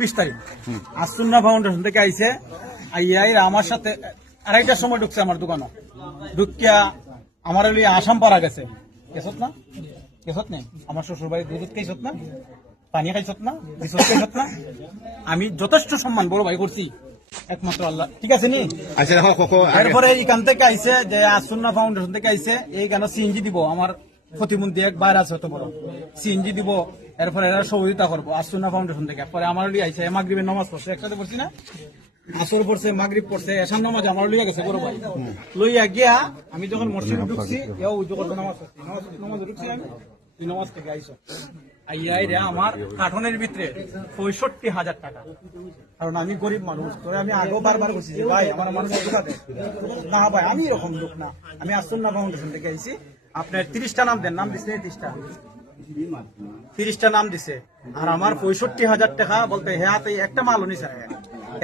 20 তারিখ আসুন্না ফাউন্ডেশন থেকে আইছে আইয়াইরা আমার সাথে 2:30টার সময় ঢুকছে আমার দোকানে। ঢুকিয়া আমার ওই আসাম পাড়া গেছে। কেছত না কেছত নেই আমার শ্বশুর বাড়ি দুধ খাইছত না, পানি খাইছত না, বিস্কুট খাইছত না। আমি যথেষ্ট সম্মান বড় ভাই করছি একমাত্র আল্লাহ, ঠিক আছে নি। এরপরে এইখান থেকে আইছে যে আসুন্না ফাউন্ডেশন থেকে আইছে এই কেন সিএনজি দিব আমার প্রতিমন্ত্রী এক বাইরে আছে, হতে বড় সিএনজি দিব। এরপরে এরা সহযোগিতা করবো আসুন্না ফাউন্ডেশন থেকে। পরে আমার আইছে মাগরিবের নামাজ পড়ছে, একসাথে পড়ছি না, আসর পড়ছে, মাগরিব পড়ছে, এশার নামাজ আমার লইয়া গেছে বড় ভাই। লইয়া গিয়া আমি যখন মসজিদে ঢুকছি নামাজ ঢুকছি আমি, তুই নামাজ থেকে আইসো আইয়াইরে আমার কাঠনের ভিতরে 65,000 টাকা। কারণ আমি গরিব মানুষ, তোরে আমি আগেও বারবার বলছি যে ভাই আমার মানুষ না ভাই, আমি এরকম লোক না। আমি আসুন্না ফাউন্ডেশন থেকে আইছি, আপনার 30টা নাম দেন, নাম দিচ্ছে 30টা নাম দিছে। আর আমার 65,000 টাকা বলতে হাতে একটা মালও নিছে।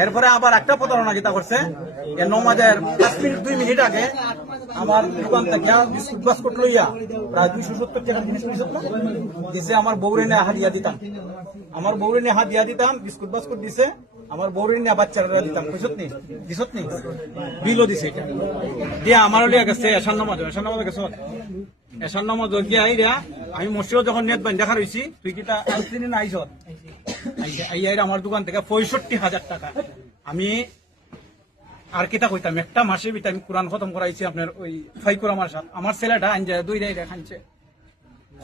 এরপরে আবার একটা প্রতারণা যেটা করছে, নমাজের 2 মিনিট আগে আমার দোকান থেকে বিস্কুট বাস্কুট লইয়া প্রায় 270 টাকা জিনিস দিছে। আমার বউরে নিয়ে হাদিয়া দিতাম, আমার বউরে নিয়ে হাদিয়া দিতাম, বিস্কুট বাস্কুট দিছে, আমার বউরে নিয়ে বাচ্চারা দিতাম। দিছত নি বিলও দিছে। এটা দিয়ে আমার লিয়া গেছে এশার নামাজ গেছে। এশার নামাজ গিয়ে আইরা আমি মসজিদে যখন নেট বান দেখা রয়েছি, তুই কি তা আইসিনি না আইসত আইয়াইরা আমার দোকান থেকে 65,000 টাকা। আমি আর কিতা কইতাম, একটা মাসের ভিতরে আমি কোরআন খতম করাইছি আপনার ওই ফাইকুর আমার সাথে। আমার ছেলেটা আনজা 2 রাইরা খানছে,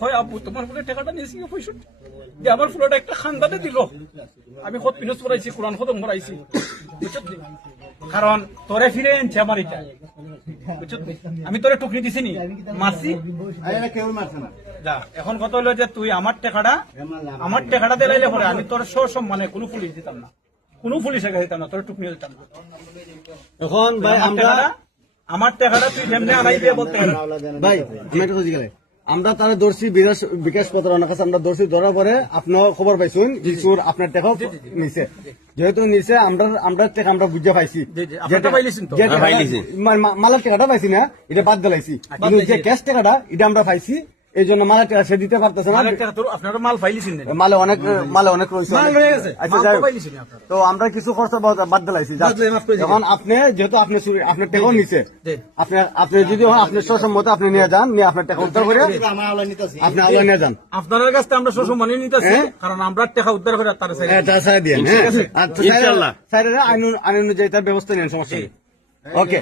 হয় আব্বু তোমার ফুলের টাকাটা নিয়েছি 65 যে আমার ফুলটা একটা খান্দাতে দিল। আমি কত পিনস করাইছি, কোরআন খতম করাইছি, বুঝলি। কারণ তোরে ফিরে আনছে আমার এটা, বুঝলি। আমি তোরে টুকরি দিছি নি, মারছি যা। এখন কত হলো যে তুই আমার টাকাটা দিলাইলে পরে আমি তোর সসম্মানে কোনো পুলিশ দিতাম না, কোনো পুলিশ দিতাম না, তোর টুকরি দিতাম না। এখন ভাই আমার টাকাটা তুই কেমনে আনাই দিয়ে বলতে পারি ভাই, আমরা তারা দর্শি বিকাশ প্রতারণা কাছে আমরা দর্শি ধরার পরে আপনার খবর পাইছুন যিশুর আপনার টাকা নিছে। যেহেতু নিছে আমরা টাকা আমরা বুঝে পাইছি, মালের টাকাটা পাইছি না, এটা বাদ দিলাইছি। কিন্তু যে ক্যাশ টাকাটা এটা আমরা পাইছি, এই জন্য মালের টাকা সে দিতে পারতেছে না। আপনার মাল ফাইলিছেন, মালে অনেক রয়েছে। তো আমরা কিছু খরচ বাদ দিলাইছি। এখন আপনি যেহেতু আপনার টাকাও নিছে, আপনি যদি আপনার সসম্মত আপনি নিয়ে যান, নিয়ে আপনার টাকা উদ্ধার করে আপনি আলো নিয়ে যান। আপনার কাছ থেকে আমরা সসম্মানে নিতেছি, কারণ আমরা টাকা উদ্ধার করে তার সাইড দিয়ে আইন অনুযায়ী তার ব্যবস্থা নেন, সমস্যা নেই। ওকে।